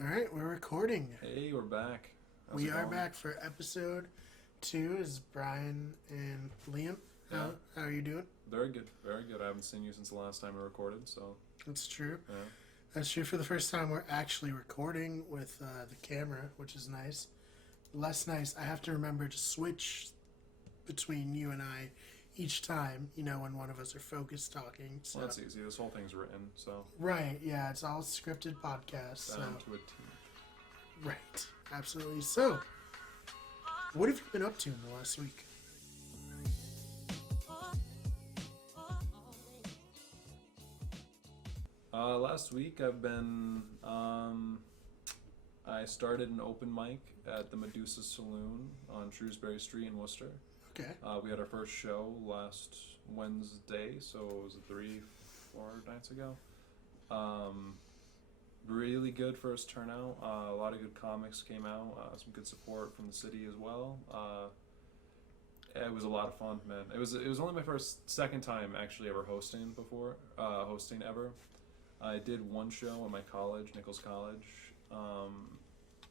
All right, we're recording. Hey, we're back. How's We it are going? back for episode 2. Is Brian and Liam. Yeah. How are you doing? Very good, very good. I haven't seen you since the last time we recorded, so That's true. yeah. That's true. For the first time, we're actually recording with the camera, which is nice. Less nice, I have to remember to switch between you and I each time, when one of us are focused talking. So. Well, that's easy. This whole thing's written, so Right, yeah, it's all scripted podcast. down So. to a T. Right, absolutely. So, what have you been up to in the last week? Last week I've been I started an open mic at the Medusa Saloon on Shrewsbury Street in Worcester. Okay. We had our first show last Wednesday, so it was 3-4 nights ago. Really good first turnout. A lot of good comics came out. Some good support from the city as well. It was a lot of fun, man. It was only my second time actually ever hosting ever. I did one show at my college, Nichols College,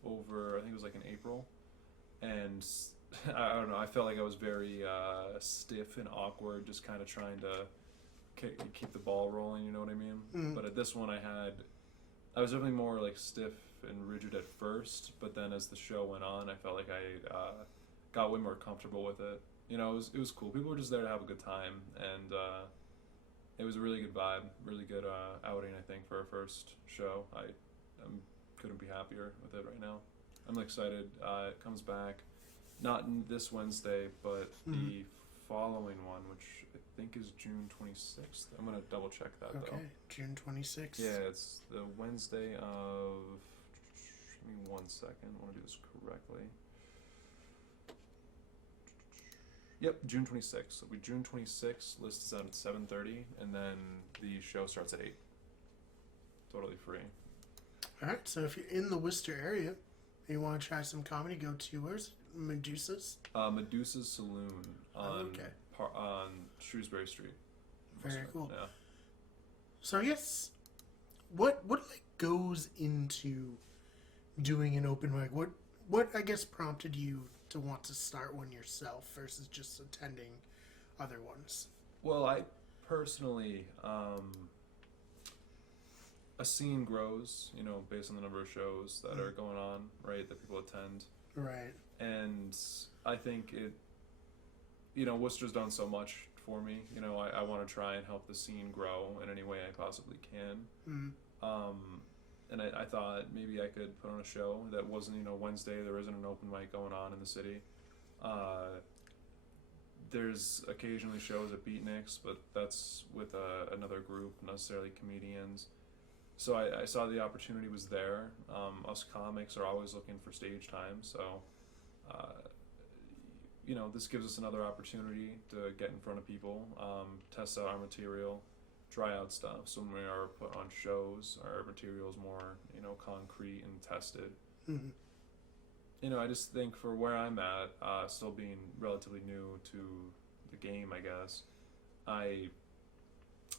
over I think it was like in April, and I don't know. I felt like I was very stiff and awkward, just kind of trying to keep the ball rolling. You know what I mean? Mm. But at this one, I was definitely more like stiff and rigid at first, but then as the show went on, I felt like I got way more comfortable with it. You know, it was cool. People were just there to have a good time, and it was a really good vibe, really good outing. I think for our first show, I couldn't be happier with it right now. I'm excited. It comes back, not this Wednesday, but the following one, which I think is June 26th. I'm gonna double check that though. Okay, June 26th. Yeah, it's the Wednesday of. Give me 1 second. I want to do this correctly. Yep, June 26th. It'll be June 26th. List is out at 7:30, and then the show starts at 8. Totally free. All right, so if you're in the Worcester area and you want to try some comedy, go to where's Medusa's? Medusa's Saloon on Okay. on Shrewsbury Street. Very Worcester. cool. Yeah. So I guess what like goes into doing an open mic? What I guess prompted you to want to start one yourself versus just attending other ones? Well, I personally, a scene grows, based on the number of shows that are going on, right, that people attend. Right. And I think Worcester's done so much for me. I want to try and help the scene grow in any way I possibly can. And I thought maybe I could put on a show that wasn't, Wednesday. There isn't an open mic going on in the city. There's occasionally shows at Beatniks, but that's with another group, not necessarily comedians. So I saw the opportunity was there. Us comics are always looking for stage time, so this gives us another opportunity to get in front of people, test out our material, try out stuff. So when we are put on shows, our material is more, concrete and tested. Mm-hmm. I just think for where I'm at, still being relatively new to the game, I guess,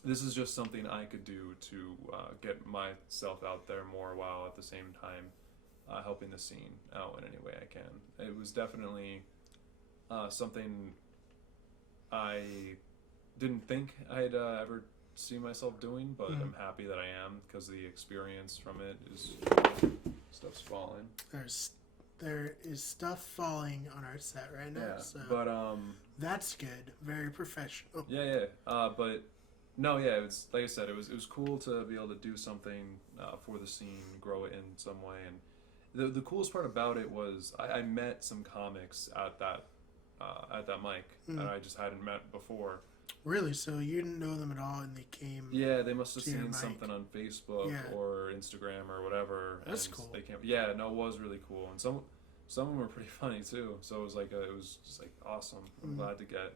this is just something I could do to get myself out there more while at the same time helping the scene out in any way I can. It was definitely something I didn't think I'd ever see myself doing, but I'm happy that I am because the experience from it is stuff's falling. There is stuff falling on our set right now, Yeah, so but that's good. Very professional. yeah. But no, yeah, it was like I said, it was cool to be able to do something for the scene, grow it in some way, and the coolest part about it was I met some comics at that mic that I just hadn't met before. Really? So you didn't know them at all, and they came? Yeah, they must have to your seen mic. something on Facebook or Instagram or whatever. That's and cool. They came. Yeah, no, it was really cool, and some of them were pretty funny too. So it was like it was just like awesome. I'm glad to get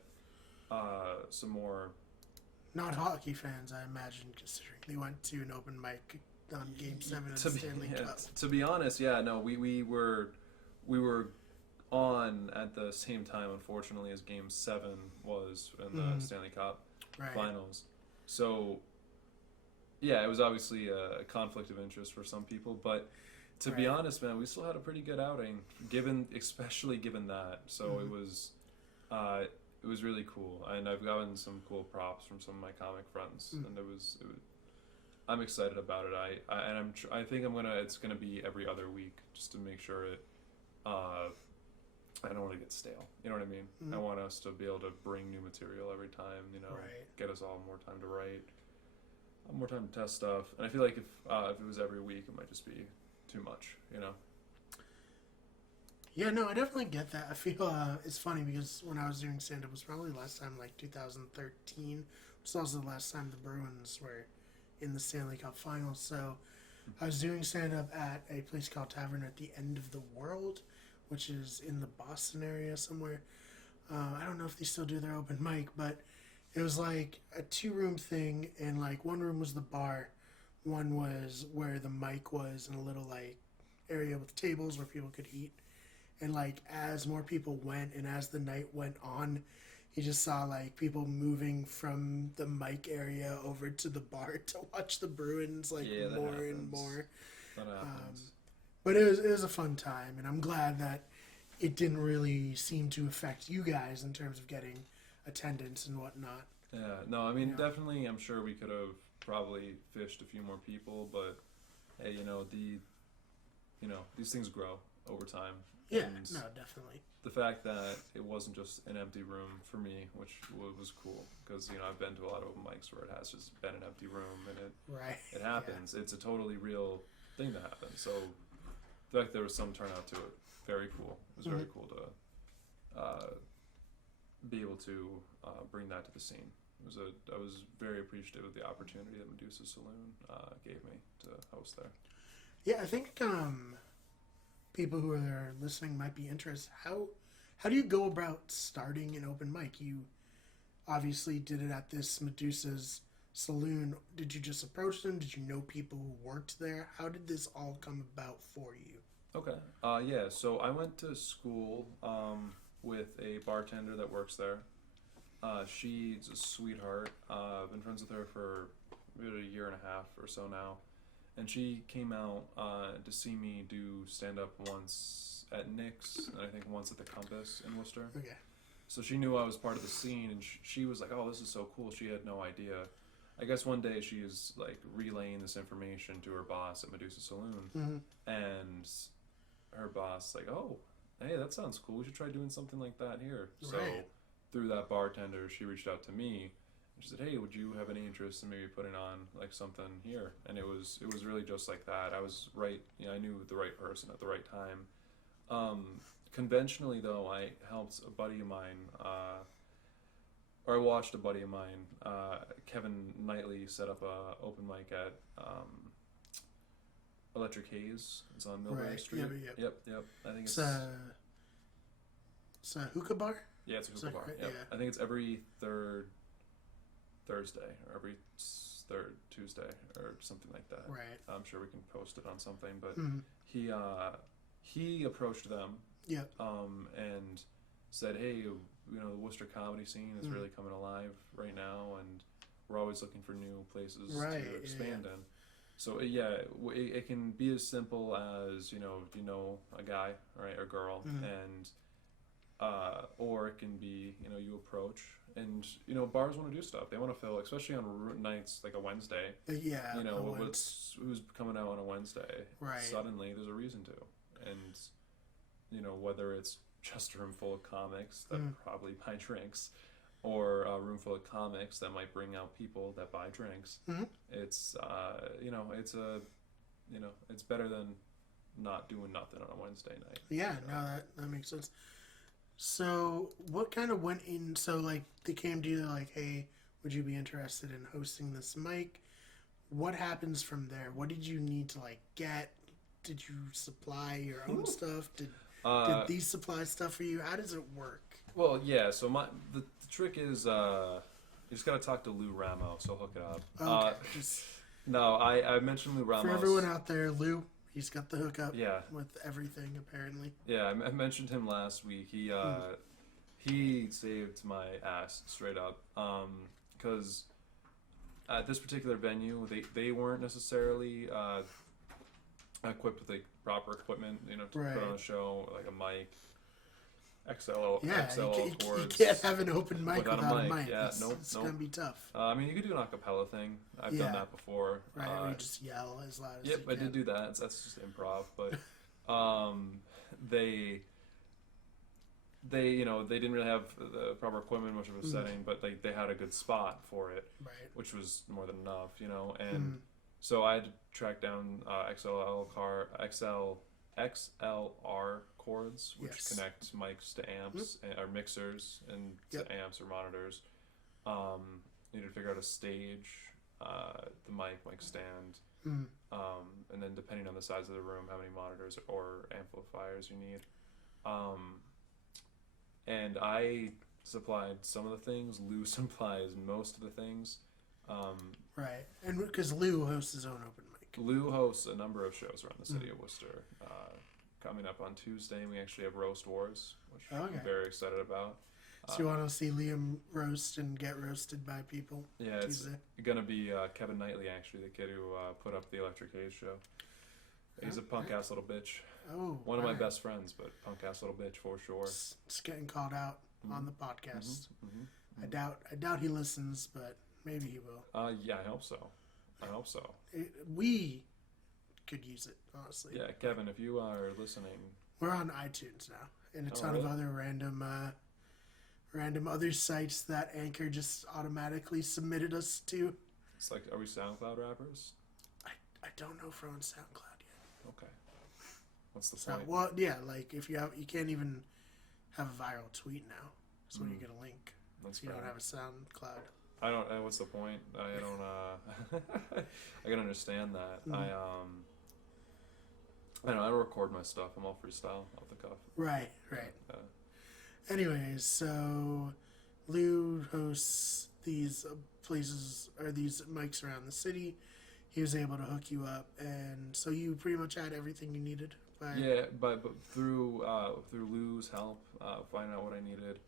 some more. Not hockey fans, I imagine, considering they went to an open mic on Game 7 of the Stanley Cup. To be honest, yeah, no, we were on at the same time, unfortunately, as Game 7 was in the Stanley Cup finals. So, yeah, it was obviously a conflict of interest for some people, but to be Right. honest, man, we still had a pretty good outing, especially given that. So uh, it was really cool, and I've gotten some cool props from some of my comic friends, and I'm excited about it. I think it's gonna be every other week just to make sure it. I don't want to get stale. You know what I mean? I want us to be able to bring new material every time. You know, Right. get us all more time to write, more time to test stuff. And I feel like if it was every week, it might just be too much. You know? Yeah, no, I definitely get that. I feel it's funny because when I was doing stand up, it was probably last time like 2013, which was also the last time the Bruins were in the Stanley Cup Finals. So I was doing stand up at a place called Tavern at the End of the World, which is in the Boston area somewhere. I don't know if they still do their open mic, but it was like a 2-room thing, and like one room was the bar, one was where the mic was, and a little like area with tables where people could eat. And like as more people went and as the night went on, you just saw like people moving from the mic area over to the bar to watch the Bruins like Yeah, that more happens. and more. That happens. But it was a fun time, and I'm glad that it didn't really seem to affect you guys in terms of getting attendance and whatnot. Yeah. No, I mean, Yeah. definitely. I'm sure we could have probably fished a few more people, but hey, these things grow over time. Yeah, And no, definitely. the fact that it wasn't just an empty room for me, which was cool, because I've been to a lot of open mics where it has just been an empty room, and Right. it happens. It's a totally real thing that happens. So the fact there was some turnout to it, very cool. It was very cool to be able to bring that to the scene. I was very appreciative of the opportunity that Medusa Saloon gave me to host there. Yeah, I think people who are listening might be interested. How do you go about starting an open mic? You obviously did it at this Medusa's Saloon. Did you just approach them? Did you know people who worked there? How did this all come about for you? Okay. Yeah. So I went to school with a bartender that works there. She's a sweetheart. I've been friends with her for about a year and a half or so now. And she came out to see me do stand-up once at Nick's, and I think once at the Compass in Worcester. Okay. So she knew I was part of the scene, and she was like, "Oh, this is so cool." She had no idea. I guess one day she was like relaying this information to her boss at Medusa Saloon, and her boss like, "Oh, hey, that sounds cool. We should try doing something like that here." So Right. through that bartender, she reached out to me. She said, "Hey, would you have any interest in maybe putting on like something here?" And it was really just like that. I was right. I knew the right person at the right time. Conventionally, though, I helped a buddy of mine, or I watched a buddy of mine, Kevin Knightley, set up a open mic at Electric Haze. It's on Millbury Right. Street. Yeah. Yep. I think It's a hookah bar? yeah, it's a hookah that bar. right? Yep. Yeah. I think it's every third Thursday or every third Tuesday or something like that. Right. I'm sure we can post it on something, but Mhm. he approached them Yep. and said, "Hey, the Worcester comedy scene is really coming alive right now, and we're always looking for new places Right, to yeah, expand in." So it can be as simple as a guy, right, or girl, and or it can be you approach, and bars want to do stuff. They want to fill, especially on nights like a Wednesday. Yeah. Who's coming out on a Wednesday? Right. Suddenly, there's a reason to, and whether it's just a room full of comics that probably buy drinks, or a room full of comics that might bring out people that buy drinks. It's it's better than not doing nothing on a Wednesday night. Yeah, no, that makes sense. So, what kind of went in? So, like, they came to you, like, hey, would you be interested in hosting this mic? What happens from there? What did you need to, like, get? Did you supply your own stuff? Did these supply stuff for you? How does it work? Well, yeah. So the trick is you just gotta talk to Lou Ramos. He'll hook it up. Okay, just No, I mentioned Lou Ramos. for everyone out there, Lou, he's got the hookup Yeah. with everything, apparently. Yeah, I mentioned him last week. He saved my ass straight up. Because at this particular venue, they weren't necessarily equipped with like proper equipment, you know, to Right. put on a show, like a mic, XLR Yeah, you cords. can't have an open mic without without, a a mic. mic. Yeah, it's nope, it's nope. gonna be tough. I mean, you could do an acapella thing. I've done Yeah. that before. Right, where you just yell as loud as Yep, you I can. did do that. That's just improv, but they you know, they didn't really have the proper equipment, much of a setting, but they had a good spot for it, Right. which was more than enough, you know. And Mm. so I had to track down XLR cords, which Yes. connect mics to amps or mixers and Yep. to amps or monitors. Needed to figure out a stage, the mic stand, Mm. and then depending on the size of the room, how many monitors or amplifiers you need. And I supplied some of the things. Lou supplies most of the things. Right, and because Lou hosts his own open mic. Lou hosts a number of shows around the city of Worcester. Coming up on Tuesday, we actually have Roast Wars, which Okay. I'm very excited about. So you want to see Liam roast and get roasted by people? Yeah, it's Tuesday? gonna be Kevin Knightley, actually, the kid who put up the Electric Haze show. He's a punk ass little bitch. Oh, One of my alright. best friends, but punk ass little bitch for sure. It's getting called out on the podcast. Mm-hmm. I doubt he listens, but maybe he will. Yeah, I hope so. We could use it, honestly. Yeah, Kevin, if you are listening, We're on iTunes now, and a Oh, ton of really? other random other sites that Anchor just automatically submitted us to. it's like, are we SoundCloud rappers? I don't know if we're on SoundCloud yet. Okay. What's the So, point? well, yeah, like if you can't even have a viral tweet now. So when you get a link, That's if you don't fair. have a SoundCloud. I don't. What's the point? I don't. I can understand that. I don't know. I don't record my stuff. I'm all freestyle, off the cuff. Right. Anyways, so Lou hosts these places or these mics around the city. He was able to hook you up, and so you pretty much had everything you needed. Yeah, but through Lou's help, finding out what I needed,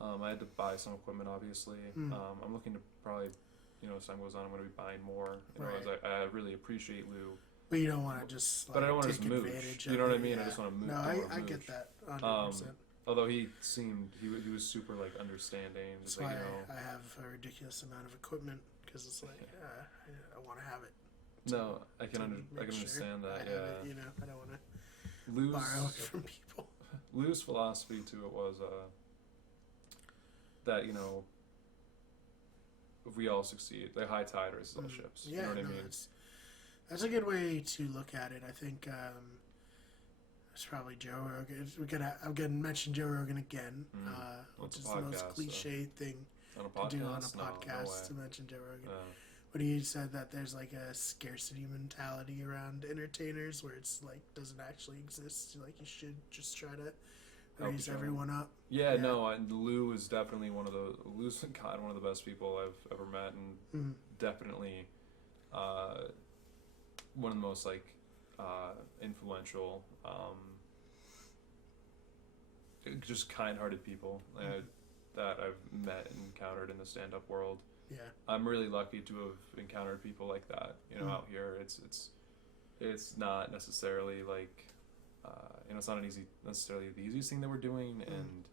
I had to buy some equipment. Obviously, I'm looking to probably, as time goes on, I'm going to be buying more. As I really appreciate Lou. But you don't want to just But I don't want to take just mooch. advantage You of know what I it, mean? yeah. I just want to move. No, I get that 100%. Although he was super like understanding. That's Just like, why I have a ridiculous amount of equipment because it's like I want to have it. No, I can Make sure understand that. I have Yeah. it, I don't want to borrow it from people. Lou's philosophy to it was that if we all succeed, the high tide raises all ships. Yeah, you know what I no, mean? that's a good way to look at it. I think it's probably Joe Rogan. I'm going to mention Joe Rogan again, which is the most cliche thing On a podcast? to do on a No, podcast way. to mention Joe Rogan. No. But he said that there's like a scarcity mentality around entertainers where it's like doesn't actually exist. Like you should just try to Help raise each other. everyone up. Yeah, no, and Lou is definitely one of the best people I've ever met, and definitely one of the most influential, just kind-hearted people that I've met and encountered in the stand-up world. Yeah. I'm really lucky to have encountered people like that. Out here, it's not necessarily like. It's not necessarily the easiest thing that we're doing, and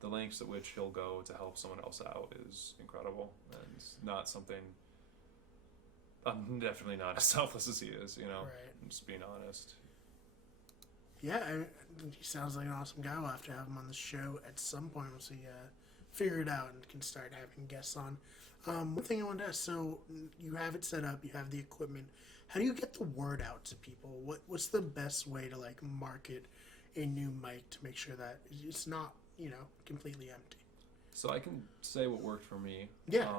the lengths at which he'll go to help someone else out is incredible, and it's not something. I'm definitely not as selfless as he is, Right. I'm just being honest. Yeah, he sounds like an awesome guy. We'll have to have him on the show at some point once we figure it out and can start having guests on. One thing I wanted to ask, so you have it set up, you have the equipment. How do you get the word out to people? What's the best way to market a new mic to make sure that it's not, completely empty? So I can say what worked for me. Yeah,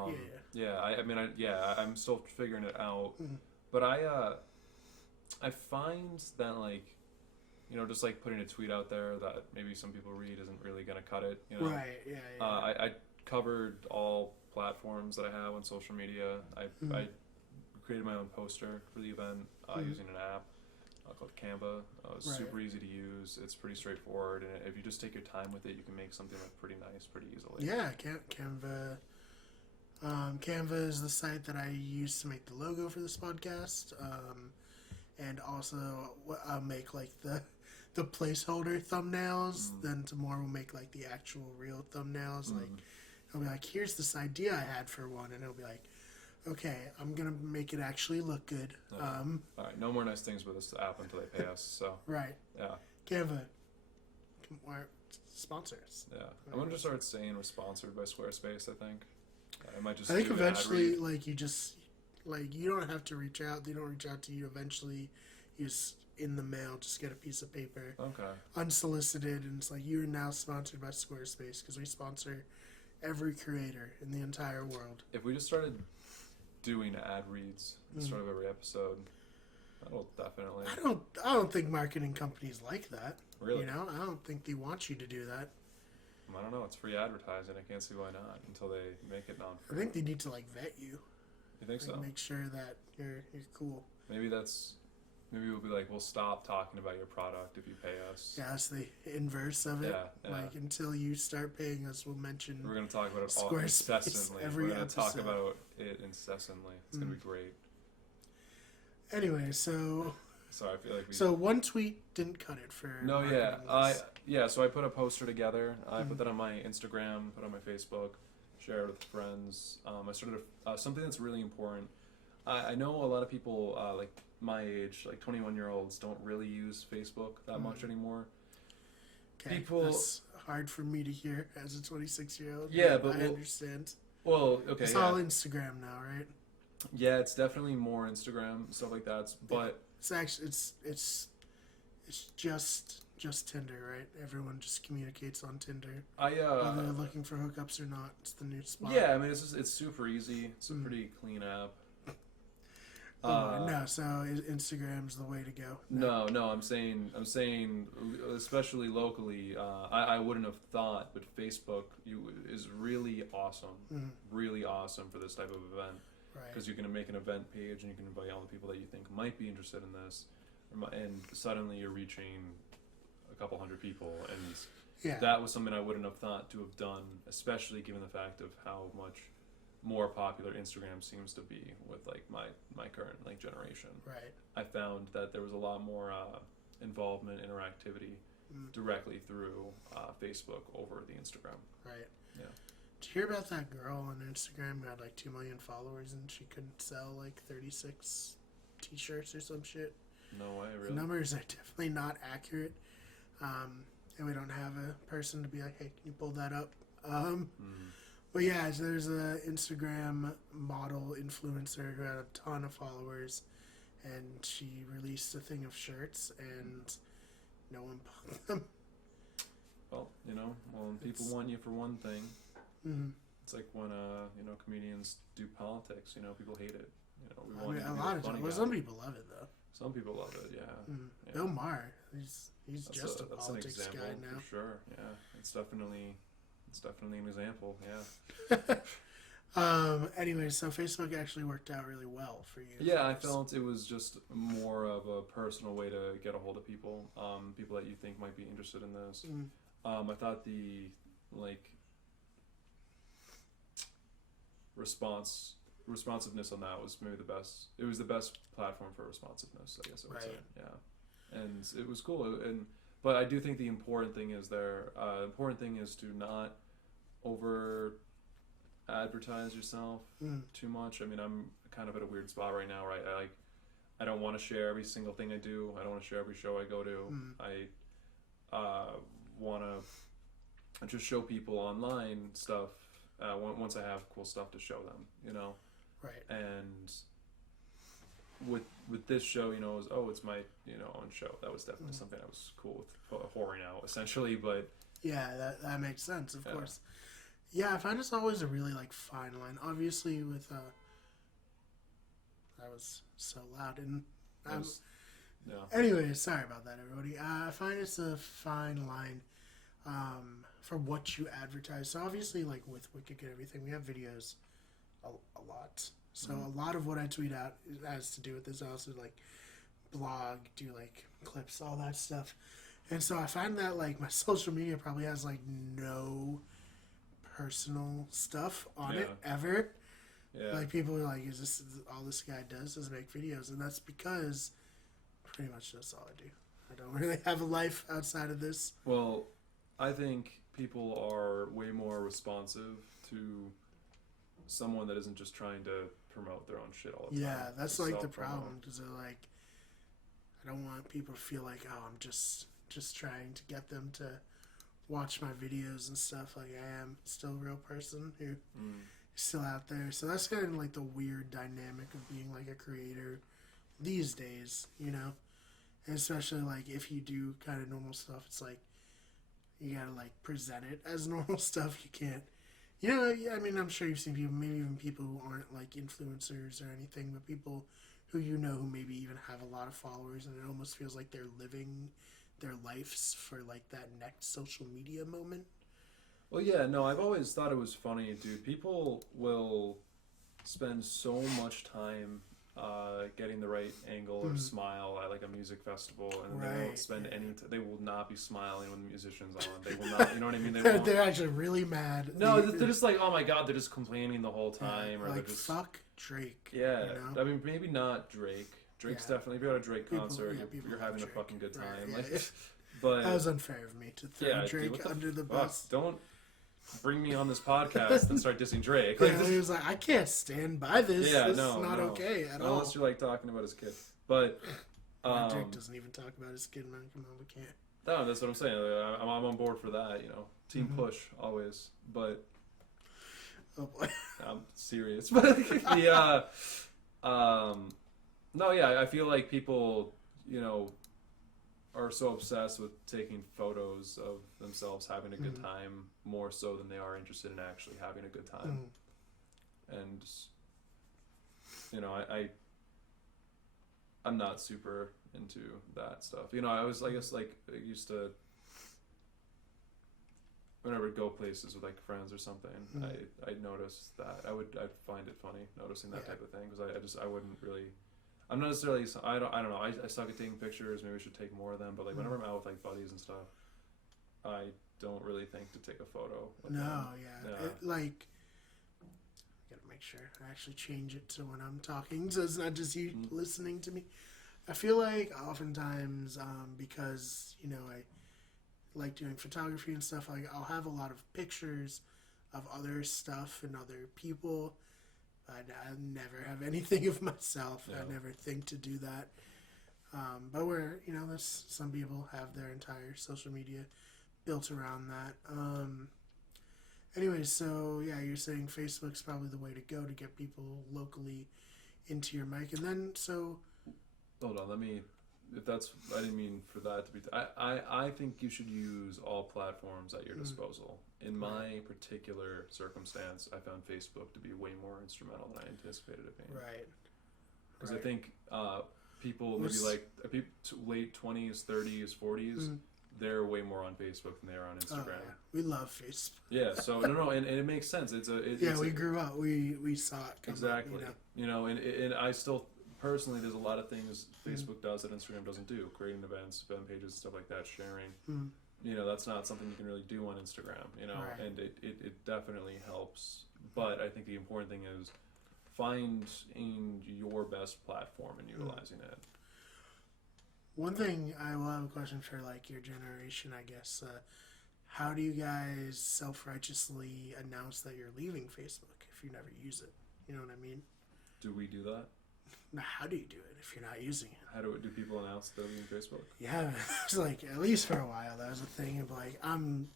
I'm still figuring it out, but I find that just putting a tweet out there that maybe some people read isn't really gonna cut it. Right. Yeah. I covered all platforms that I have on social media. I created my own poster for the event using an app called Canva. It's super easy to use. It's pretty straightforward, and if you just take your time with it, you can make something look pretty nice pretty easily. Yeah, Canva. Canva is the site that I use to make the logo for this podcast. and also I'll make like the placeholder thumbnails. Then tomorrow we'll make like the actual real thumbnails. Like I'll be like, here's this idea I had for one, and it'll be like, okay, I'm gonna make it actually look good. All right, no more nice things with this app until they pay us. So Right. yeah, Canva, sponsors. yeah. I'm gonna just start saying we're sponsored by Squarespace. I think I might just. I think do ad eventually, read. like you just like you don't have to reach out. They don't reach out to you. Eventually, you just in the mail just get a piece of paper, Okay. unsolicited, and it's like you're now sponsored by Squarespace because we sponsor every creator in the entire world. If we just started doing ad reads at the start of every episode, that'll definitely. I don't think marketing companies like that. Really? You know, I don't think they want you to do that. I don't know. It's free advertising. I can't see why not until they make it I non-free. think they need to like vet you, You think like, so? make sure that you're cool. Maybe we'll be like, we'll stop talking about your product if you pay us. Yeah, that's the inverse of it. Yeah, yeah. Like until you start paying us, we'll mention. We're gonna talk about it all Squarespace incessantly. every We're gonna talk episode. about it incessantly. It's gonna be great. Anyway, so Sorry, I feel like we. so one tweet didn't cut it for. No, yeah, marketing so I put a poster together. I put that on my Instagram, put it on my Facebook, share it with friends. I started something that's really important. I know a lot of people like my age, like 21-year-olds, don't really use Facebook that much anymore. Okay, people- that's hard for me to hear as a 26-year-old. Yeah, but I we'll- understand. Well, okay, It's yeah, all Instagram now, right? yeah, it's definitely more Instagram stuff like that. But It's actually it's just Tinder, right? Everyone just communicates on Tinder, I whether they're looking for hookups or not. It's the new spot. yeah, I mean it's super easy. It's a pretty clean app. No, so Instagram's the way to go. No, I'm saying, especially locally, I wouldn't have thought, but Facebook is really awesome, really awesome for this type of event, Right. because you can make an event page and you can invite all the people that you think might be interested in this, and suddenly you're reaching a couple hundred people, and Yeah. that was something I wouldn't have thought to have done, especially given the fact of how much more popular Instagram seems to be with like my current like generation. Right. I found that there was a lot more involvement, interactivity directly through Facebook over the Instagram. Right. Yeah. Did you hear about that girl on Instagram who had like 2 million followers and she couldn't sell like 36 t-shirts or some shit? No way, The really. numbers are definitely not accurate. And we don't have a person to be like, hey, can you pull that up? But yeah, so there's a Instagram model influencer who had a ton of followers, and she released a thing of shirts, and no one bought them. Well, when people want you for one thing, Mm-hmm. it's like when comedians do politics. People hate it. We I want mean, you to a be lot the of funny times. Well, guy. some people love it though. Some people love it. Yeah. Yeah. Bill Maher, he's That's just a that's politics an example guy now. for sure. Yeah, it's definitely an example. Yeah. Anyway, so Facebook actually worked out really well for you. Yeah, I felt it was just more of a personal way to get a hold of people, people that you think might be interested in this. I thought the responsiveness on that was maybe the best. It was the best platform for responsiveness, I guess I would say. Right. Yeah, and it was cool. But I do think the important thing is to not over advertise yourself too much. I mean, I'm kind of at a weird spot right now, right? I don't want to share every single thing I do. I don't want to share every show I go to. I want to just show people online stuff once I have cool stuff to show them, Right. And with this show, it was, it's my own show. That was definitely something I was cool with whoring out essentially, but Yeah, that makes sense, of Yeah. course. Yeah, I find it's always a really fine line. Obviously, with that was so loud, and it was, yeah. anyway, sorry about that, everybody. I find it's a fine line for what you advertise. So obviously, with Wicked and everything, we have videos a lot. So a lot of what I tweet out has to do with this. I also blog, do clips, all that stuff. And so I find that my social media probably has no personal stuff on it Yeah. ever. Yeah. People are is this all this guy does is make videos, and that's because pretty much that's all I do. I don't really have a life outside of this. Well, I think people are way more responsive to someone that isn't just trying to promote their own shit all the time. Yeah, that's Just like the self-promote. problem because they're like, I don't want people to feel like, oh, I'm just trying to get them to watch my videos and stuff. Like I am still a real person who is still out there. So that's kind of like the weird dynamic of being like a creator these days, you know. And especially like if you do kind of normal stuff, it's like you gotta like present it as normal stuff. You can't. You know, I mean, I'm sure you've seen people, maybe even people who aren't like influencers or anything, but people who you know who maybe even have a lot of followers, and it almost feels like they're living their lives for like that next social media moment. Well, yeah, no, I've always thought it was funny, dude. People will spend so much time getting the right angle or smile at like a music festival, and they won't Right, spend yeah. any. They will not be smiling when the musician's on. They will not. You know what I mean? They They're, won't. they're actually really mad. No, they're just like, oh my god, they're just complaining the whole time, or like they're just fuck Drake. yeah. you know? I mean, maybe not Drake. Drake's Yeah. definitely. If you're at a Drake People- concert, yeah, people you're love having a Drake. fucking good Right, time. yeah, Like, yeah. but That was unfair of me to throw yeah, dude, Drake what the under the fuck? bus. Don't bring me on this podcast and start dissing Drake. Yeah, Like, this- he was like, I can't stand by this. Yeah, this no, is not no. okay at all. unless you're like talking about his kid. But Drake doesn't even talk about his kid, man. Come on, we can't. no, that's what I'm saying. I'm on board for that. You know, team Mm-hmm. push always. But Oh boy. I'm serious. But the no, yeah, I feel like people, you know, are so obsessed with taking photos of themselves having a good time more so than they are interested in actually having a good time. And you know, I'm not super into that stuff. You know, I guess like I used to whenever I'd go places with like friends or something, I'd notice that I'd find it funny noticing that type of thing because I wouldn't really. I'm not necessarily. I don't know. I suck at taking pictures. Maybe I should take more of them. But like whenever I'm out with like buddies and stuff, I don't really think to take a photo. With No, them. yeah. Yeah. Like, I gotta make sure I actually change it to when I'm talking, so it's not just you listening to me. I feel like oftentimes, because you know I like doing photography and stuff, like I'll have a lot of pictures of other stuff and other people. I never have anything of myself. Yeah. I never think to do that. But where, you know, there's some people have their entire social media built around that. Anyway, so yeah, you're saying Facebook's probably the way to go to get people locally into your mic. And then, so, Hold on, let me. If that's, I didn't mean for that to be. I think you should use all platforms at your disposal. In my particular circumstance, I found Facebook to be way more instrumental than I anticipated it being. right. Because Right. I think people maybe What's- like late 20s, 30s, 40s, they're way more on Facebook than they are on Oh, Instagram. yeah. We love Facebook. Yeah. So no, and it makes sense. It's We grew up. We saw it come exactly. up, you know. And I still personally, there's a lot of things Facebook does that Instagram doesn't do. Creating events, event pages, stuff like that, sharing. You know, that's not something you can really do on Instagram. You know, Right. and it definitely helps. But I think the important thing is finding your best platform and utilizing it. One thing I will have a question for like your generation, I guess. How do you guys self-righteously announce that you're leaving Facebook if you never use it? You know what I mean? Do we do that? Now, how do you do it if you're not using it? How do people announce they're leaving Facebook? Yeah, it's like at least for a while that was a thing of like I'm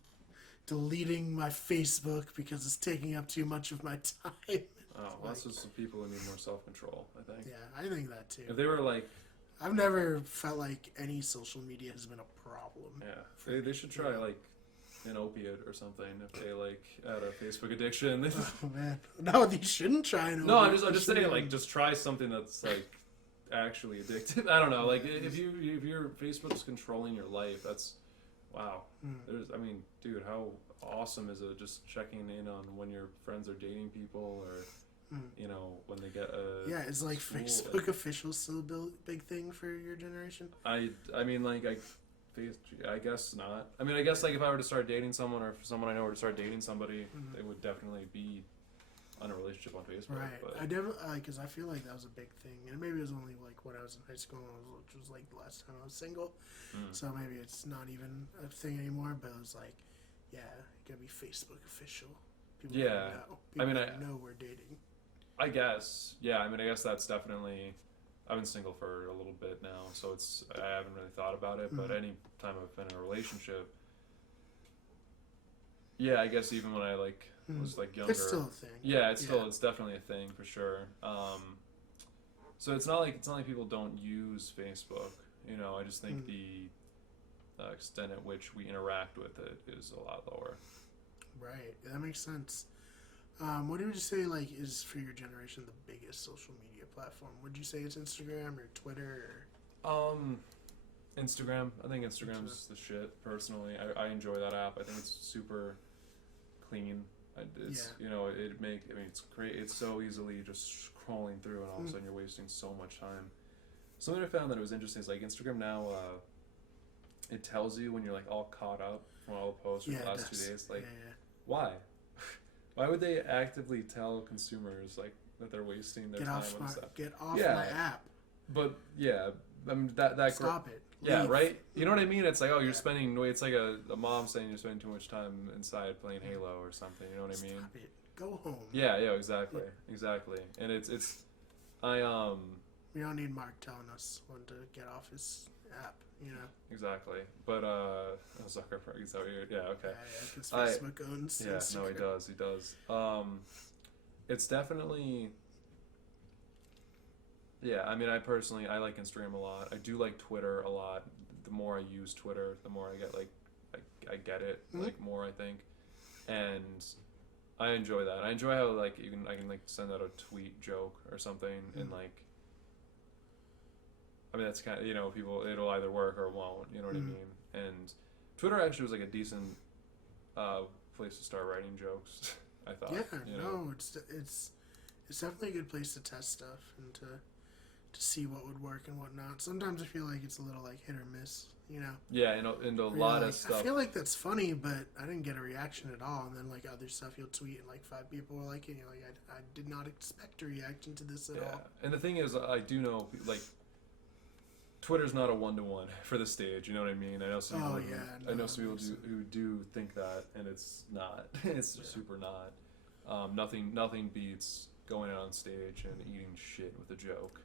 deleting my Facebook because it's taking up too much of my time. Oh, well, that's just some people who need more self-control, I think. Yeah, I think that too. If they were like, I've never felt like any social media has been a problem. yeah, they should try like an opiate or something if they like had a Facebook addiction. Oh man, no, you shouldn't try and. No, I'm just saying like just try something that's like actually addictive. I don't know, like if your Facebook's controlling your life, that's wow. I mean, dude, how awesome is it just checking in on when your friends are dating people or you know when they get a Yeah, is like school, Facebook official still a big thing for your generation? I mean like I guess not. I mean, I guess like if I were to start dating someone or if someone I know were to start dating somebody, it would definitely be on a relationship on Facebook. Right. But I definitely, because I feel like that was a big thing. And maybe it was only like when I was in high school, which was like the last time I was single. mm, So maybe it's not even a thing anymore, but it was like, yeah, you gotta be Facebook official. People Yeah. gotta know. I mean, People gotta know we're dating. I guess, yeah. I mean, I guess that's definitely. I've been single for a little bit now, so I haven't really thought about it. But Mhm. any time I've been in a relationship, yeah, I guess even when I was like younger, It's still a thing. yeah, it's definitely a thing for sure. So it's not like people don't use Facebook. You know, I just think the extent at which we interact with it is a lot lower. Right. That makes sense. What would you say like is for your generation the biggest social media platform? Would you say it's Instagram or Twitter? Instagram. I think Instagram's the shit. Personally, I enjoy that app. I think it's super clean. It's you know it's great. It's so easily just scrolling through, and all of a sudden you're wasting so much time. Something I found that it was interesting is like Instagram now. It tells you when you're like all caught up from all the posts from the last 2 days. Like, why? Why would they actively tell consumers like that they're wasting their time on stuff? Get off my app. But yeah, I mean that Stop it. Yeah, Leave. right. You know what I mean? It's like, oh, you're spending. It's like a mom saying you're spending too much time inside playing Halo or something. You know what I mean? Stop it. Go home. Yeah, exactly, exactly. And it's We don't need Mark telling us when to get off his app. You know. Exactly. But Zuckerberg is out here. Yeah, okay. Yeah, because Facebook owns. Yeah, Instagram. no, he does. It's definitely. Yeah, I mean, I like Instagram a lot. I do like Twitter a lot. The more I use Twitter, the more I get I get it more. I think, and I enjoy that. I enjoy how I can like send out a tweet joke or something and like. I mean, that's kind of people. It'll either work or it won't. You know what I mean? And Twitter actually was like a decent place to start writing jokes. I thought. Yeah, no, it's definitely a good place to test stuff and to see what would work and what not. Sometimes I feel like it's a little like hit or miss, you know. Yeah, and a lot of stuff. I feel like that's funny, but I didn't get a reaction at all. And then like other stuff you'll tweet and like 5 people were like, and you're like, I did not expect a reaction to this at all. And the thing is, I do know like Twitter's not a 1-to-1 for the stage. You know what I mean? I know some people. I know some people who do think that, and it's not. It's super not. Nothing beats going out on stage and eating shit with a joke.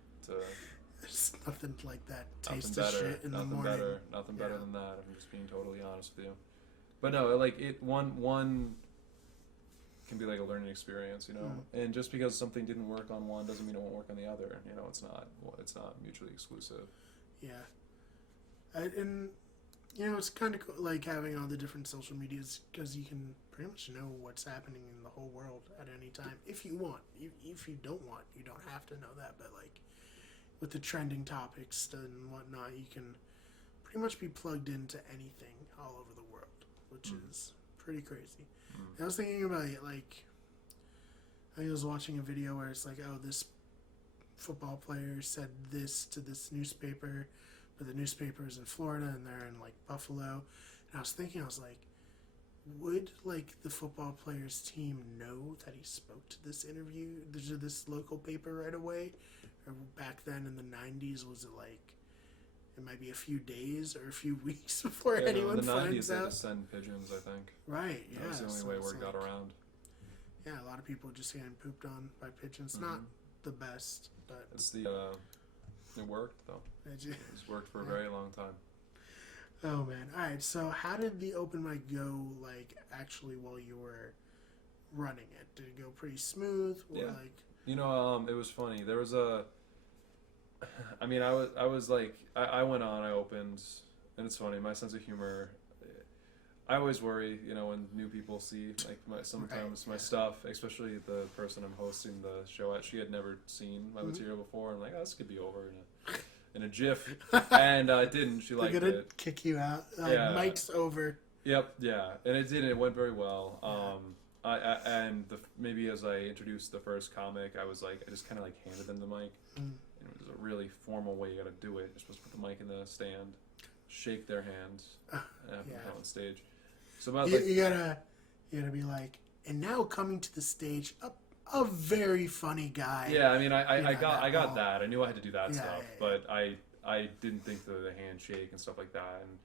There's nothing like that taste of shit in the morning. Nothing better than that. I'm just being totally honest with you. But no, like one can be like a learning experience, you know. And just because something didn't work on one doesn't mean it won't work on the other. You know, it's not mutually exclusive. Yeah. And it's kind of cool, like having all the different social medias because you can pretty much know what's happening in the whole world at any time if you want. If you don't want, you don't have to know that. But like with the trending topics and whatnot, you can pretty much be plugged into anything all over the world, which is pretty crazy. I was thinking about it, like I was watching a video where it's like, oh, this football player said this to this newspaper, but the newspaper is in Florida and they're in like Buffalo. And I was like, would like the football player's team know that he spoke to this this local paper right away? Or back then in the 90s, was it like it might be a few days or a few weeks before anyone finds out? They had to send pigeons, I think. Right, yeah. That was the only way word got around. Yeah, a lot of people just getting pooped on by pigeons. Not the best, but it's it worked though. It's worked for a very long time. Oh man! All right, so how did the open mic go? Like actually, while you were running it, did it go pretty smooth? Or like it was funny. There was I mean, I was like, I went on, I opened, and it's funny. My sense of humor. I always worry, when new people see like my stuff, especially the person I'm hosting the show at. She had never seen my material before. I'm like, oh, this could be over in a jiff, and it didn't. She liked They're gonna it. Kick you out. Mike's over. Yep, yeah, and it did. It went very well. Maybe as I introduced the first comic, I was like, I just kind of like handed them the mic, and it was a really formal way you got to do it. You're supposed to put the mic in the stand, shake their hands, and have them come on stage. So about you gotta be like, and now coming to the stage, up a very funny guy. Yeah, I mean, I Yeah, got that got all- that. I knew I had to do that Yeah, stuff, yeah, but I didn't think the handshake and stuff like that, and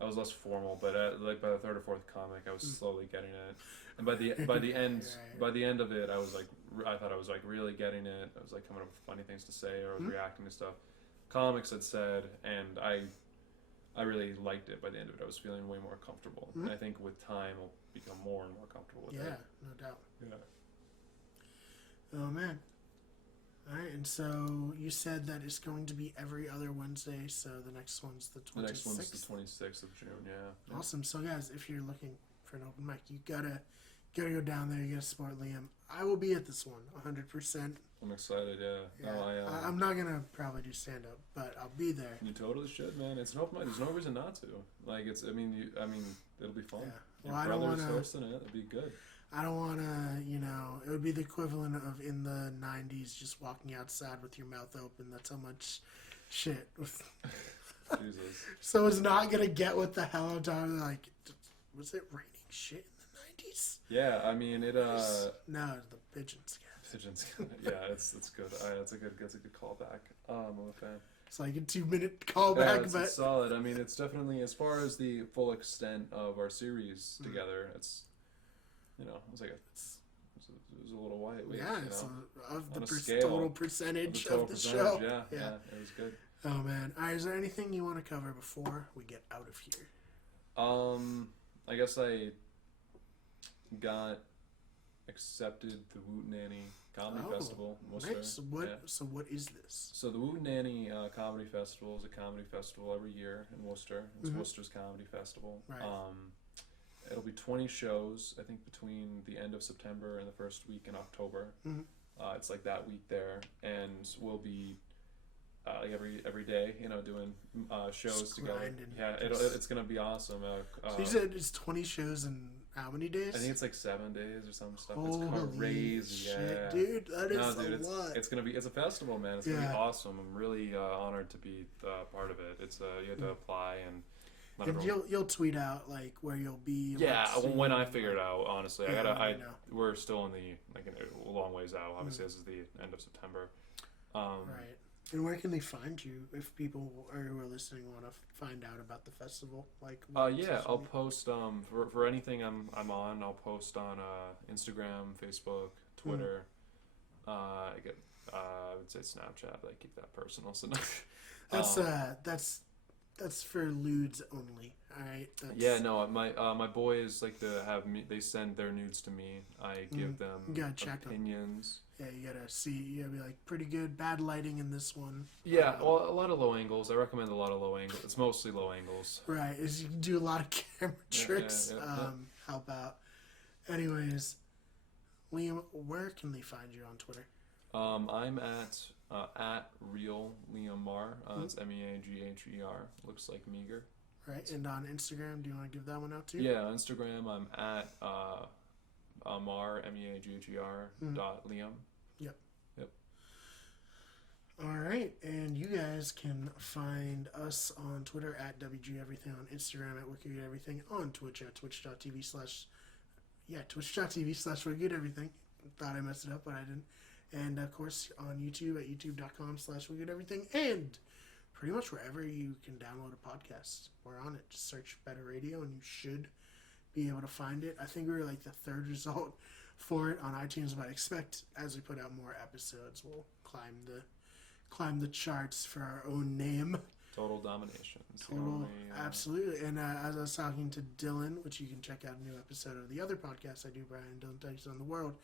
I was less formal. But like by the third or fourth comic, I was slowly getting it, and by the end Right. by the end of it, I was like I thought I was like really getting it. I was like coming up with funny things to say, or I was reacting to stuff comics had said, and I really liked it. By the end of it, I was feeling way more comfortable, and I think with time, I'll become more and more comfortable with it. Yeah, no doubt. Yeah. Oh man. All right, and so you said that it's going to be every other Wednesday. So the next one's the 26th. The next one's the 26th of June. Yeah. Awesome. So guys, if you're looking for an open mic, you gotta go down there. You gotta support Liam. I will be at this one, 100%. I'm excited. Yeah. Yeah. No, I'm not gonna probably do stand up, but I'll be there. You totally should, man. It's an open mic. There's no reason not to. Like it's. I mean, it'll be fun. Yeah. Your Well, I don't brother's wanna. hosting it. It'd be good. I don't wanna. It would be the equivalent of in the '90s, just walking outside with your mouth open. That's how much shit. Jesus. So it's not gonna get what the hell I'm talking. Like, was it raining shit in the '90s? Yeah. I mean, it. No, the pigeons. Guys. Pigeons. Yeah. It's good. That's a good callback. I'm a fan. It's like a 2-minute Yeah, callback, it's but solid. I mean, it's definitely as far as the full extent of our series together. It's. It's like it was a little white. yeah, it's of on the a scale total percentage of the show. Yeah, it was good. Oh man! All right, is there anything you want to cover before we get out of here? I guess I got accepted to Woot Nanny Comedy Festival in Worcester. Nice. So what is this? So the Woot Nanny Comedy Festival is a comedy festival every year in Worcester. It's Worcester's Comedy Festival. Right. It'll be 20 shows, I think, between the end of September and the first week in October. It's like that week there, and we'll be like every day, doing shows Just together. grinding. Yeah, it's gonna be awesome. So you said it's 20 shows in how many days? I think it's like 7 days or some stuff. Holy It's crazy, shit, yeah. dude! That is a it's lot. it's gonna be a festival, man. It's gonna Yeah. be awesome. I'm really honored to be part of it. It's you have to apply and. let And everyone- you'll tweet out like where you'll be. Yeah, what when I scene, figure it out, honestly, Yeah, let me know. we're still in the a long ways out. Obviously, this is the end of September. Right. And where can they find you if people who are listening want to find out about the festival? Like, Yeah, social I'll media? post for anything I'm on. I'll post on Instagram, Facebook, Twitter. I would say Snapchat, but I keep that personal. So That's for lewds only. All right. yeah, no, my boys like to have me. They send their nudes to me. I give them You gotta check them. opinions. Yeah, you gotta see. You gotta be like pretty good. Bad lighting in this one. Yeah, well, a lot of low angles. I recommend a lot of low angles. It's mostly low angles. Right. Is you can do a lot of camera Yeah, tricks. yeah. Help out. Anyways, Liam, where can they find you on Twitter? I'm at real Liam Marr. It's MEAGHER. Looks like meager. Right. And on Instagram, do you want to give that one out too? Yeah, on Instagram I'm at Marr MEAGHER .Liam. All right, and you guys can find us on Twitter at WG Everything, on Instagram at Wicked Everything, on Twitch at twitch.tv/Wicked Everything. Thought I messed it up, but I didn't. And of course on YouTube at youtube.com/Wicked Everything, and pretty much wherever you can download a podcast, we're on it. Just search Better Radio, and you should be able to find it. I think we were like the third result for it on iTunes, but I expect as we put out more episodes, we'll climb the charts for our own name. Total domination. It's the Total, only, absolutely. And as I was talking to Dylan, which you can check out a new episode of the other podcast I do, Brian and Dylan Takes on the World.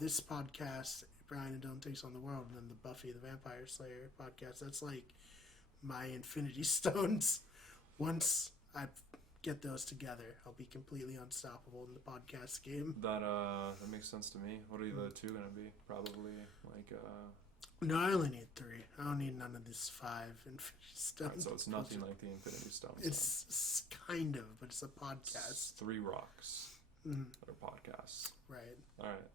This podcast, Brian and Dylan Takes on the World, and then the Buffy the Vampire Slayer podcast. That's like my Infinity Stones. Once I get those together, I'll be completely unstoppable in the podcast game. That makes sense to me. What are the two gonna be? Probably like No, I only need 3. I don't need none of these 5 Infinity Stones. right, so it's nothing like the Infinity Stones. It's kind of, but it's a then. podcast. It's 3 rocks that are podcasts. Right. All right.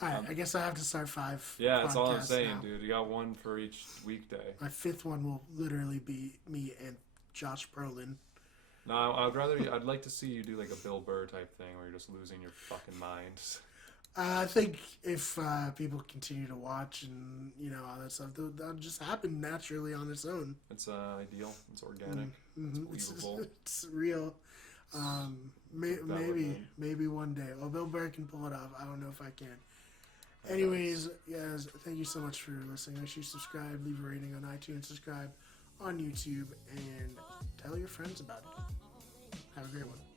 All right, I guess I have to start 5. Yeah, that's all I'm podcasts saying, now. dude. You got one for each weekday. My 5th one will literally be me and Josh Brolin. No, I'd like to see you do like a Bill Burr type thing where you're just losing your fucking mind. I think if people continue to watch and all that stuff, that'll just happen naturally on its own. It's ideal. It's organic. It's believable. It's real. Development. Maybe one day. Well, Bill Burr can pull it off. I don't know if I can. Anyways, guys, thank you so much for listening. Make sure you subscribe, leave a rating on iTunes, subscribe on YouTube, and tell your friends about it. Have a great one.